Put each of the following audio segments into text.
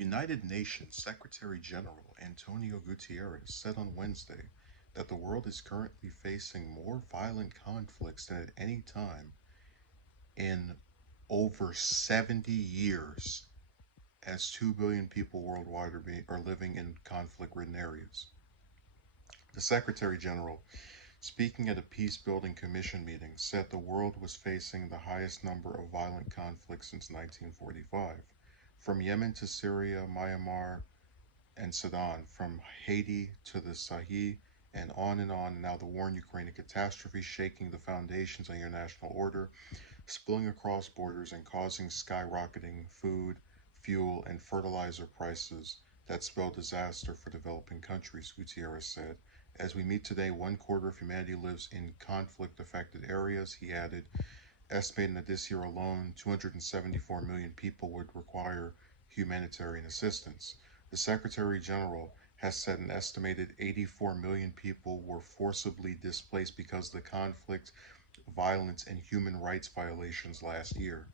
United Nations Secretary General Antonio Guterres said on Wednesday that the world is currently facing more violent conflicts than at any time in over 70 years, as 2 billion people worldwide are living in conflict-ridden areas. The Secretary General, speaking at a peace building commission meeting, said the world was facing the highest number of violent conflicts since 1945. From Yemen to Syria, Myanmar, and Sudan, from Haiti to the Sahel, and on and on. Now, the war in Ukraine, a catastrophe shaking the foundations of international order, spilling across borders and causing skyrocketing food, fuel, and fertilizer prices that spell disaster for developing countries, Gutierrez said. As we meet today, 1/4 of humanity lives in conflict affected areas, he added, estimating that this year alone, 274 million people would require humanitarian assistance. The Secretary General has said an estimated 84 million people were forcibly displaced because of the conflict, violence, and human rights violations last year.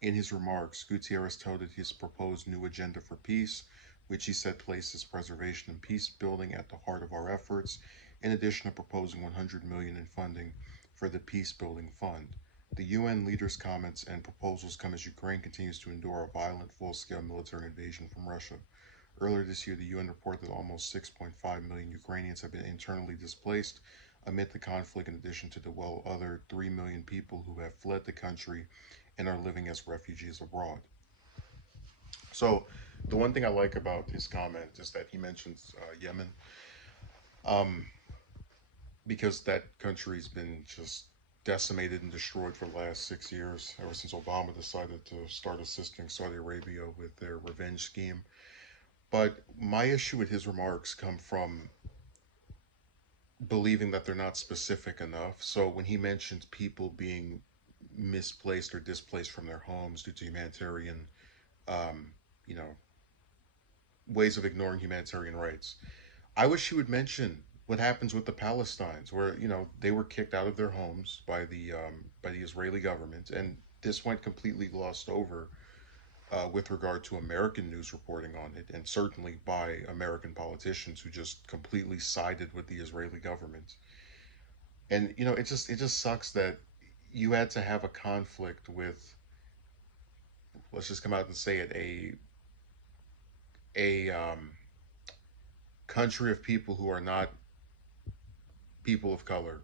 In his remarks, Gutierrez touted his proposed new agenda for peace, which he said places preservation and peace building at the heart of our efforts, in addition to proposing 100 million in funding for the Peace Building Fund. The UN leaders' comments and proposals come as Ukraine continues to endure a violent full-scale military invasion from Russia. Earlier this year, the UN reported that almost 6.5 million Ukrainians have been internally displaced amid the conflict, in addition to the other 3 million people who have fled the country and are living as refugees abroad. So, the one thing I like about his comment is that he mentions Yemen, um, because that country's been just decimated and destroyed for the last 6 years, ever since Obama decided to start assisting Saudi Arabia with their revenge scheme. But my issue with his remarks come from believing that they're not specific enough. So when he mentions people being misplaced or displaced from their homes due to humanitarian, um, you know, ways of ignoring humanitarian rights, I wish he would mention what happens with the Palestinians, where they were kicked out of their homes by the Israeli government, and this went completely glossed over with regard to American news reporting on it, and certainly by American politicians who just completely sided with the Israeli government. And it just sucks that you had to have a conflict with, let's just come out and say it, a country of people who are not people of color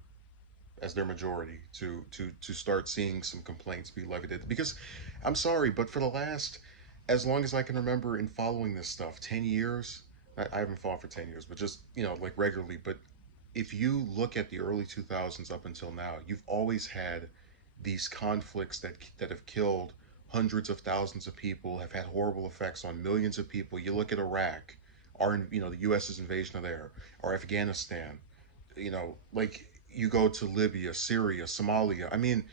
as their majority to start seeing some complaints be levied at, because I'm sorry, but for the last, as long as I can remember in following this stuff, 10 years, I haven't followed for 10 years, but just like regularly. But if you look at the early 2000s up until now, you've always had these conflicts that have killed hundreds of thousands of people, have had horrible effects on millions of people. You look at Iraq, the US's invasion of there, or Afghanistan, like you go to Libya, Syria, Somalia. I mean,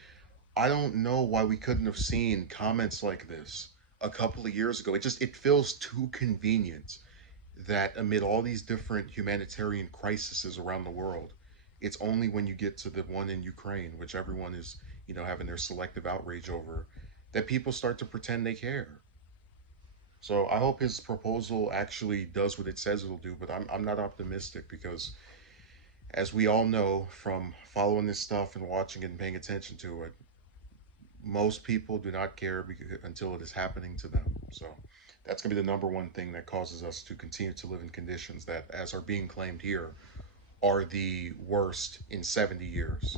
I don't know why we couldn't have seen comments like this a couple of years ago. It feels too convenient that amid all these different humanitarian crises around the world, it's only when you get to the one in Ukraine, which everyone is, having their selective outrage over, that people start to pretend they care. So I hope his proposal actually does what it says it'll do, but I'm not optimistic because, as we all know from following this stuff and watching it and paying attention to it, most people do not care until it is happening to them. So that's going to be the number one thing that causes us to continue to live in conditions that, as are being claimed here, are the worst in 70 years.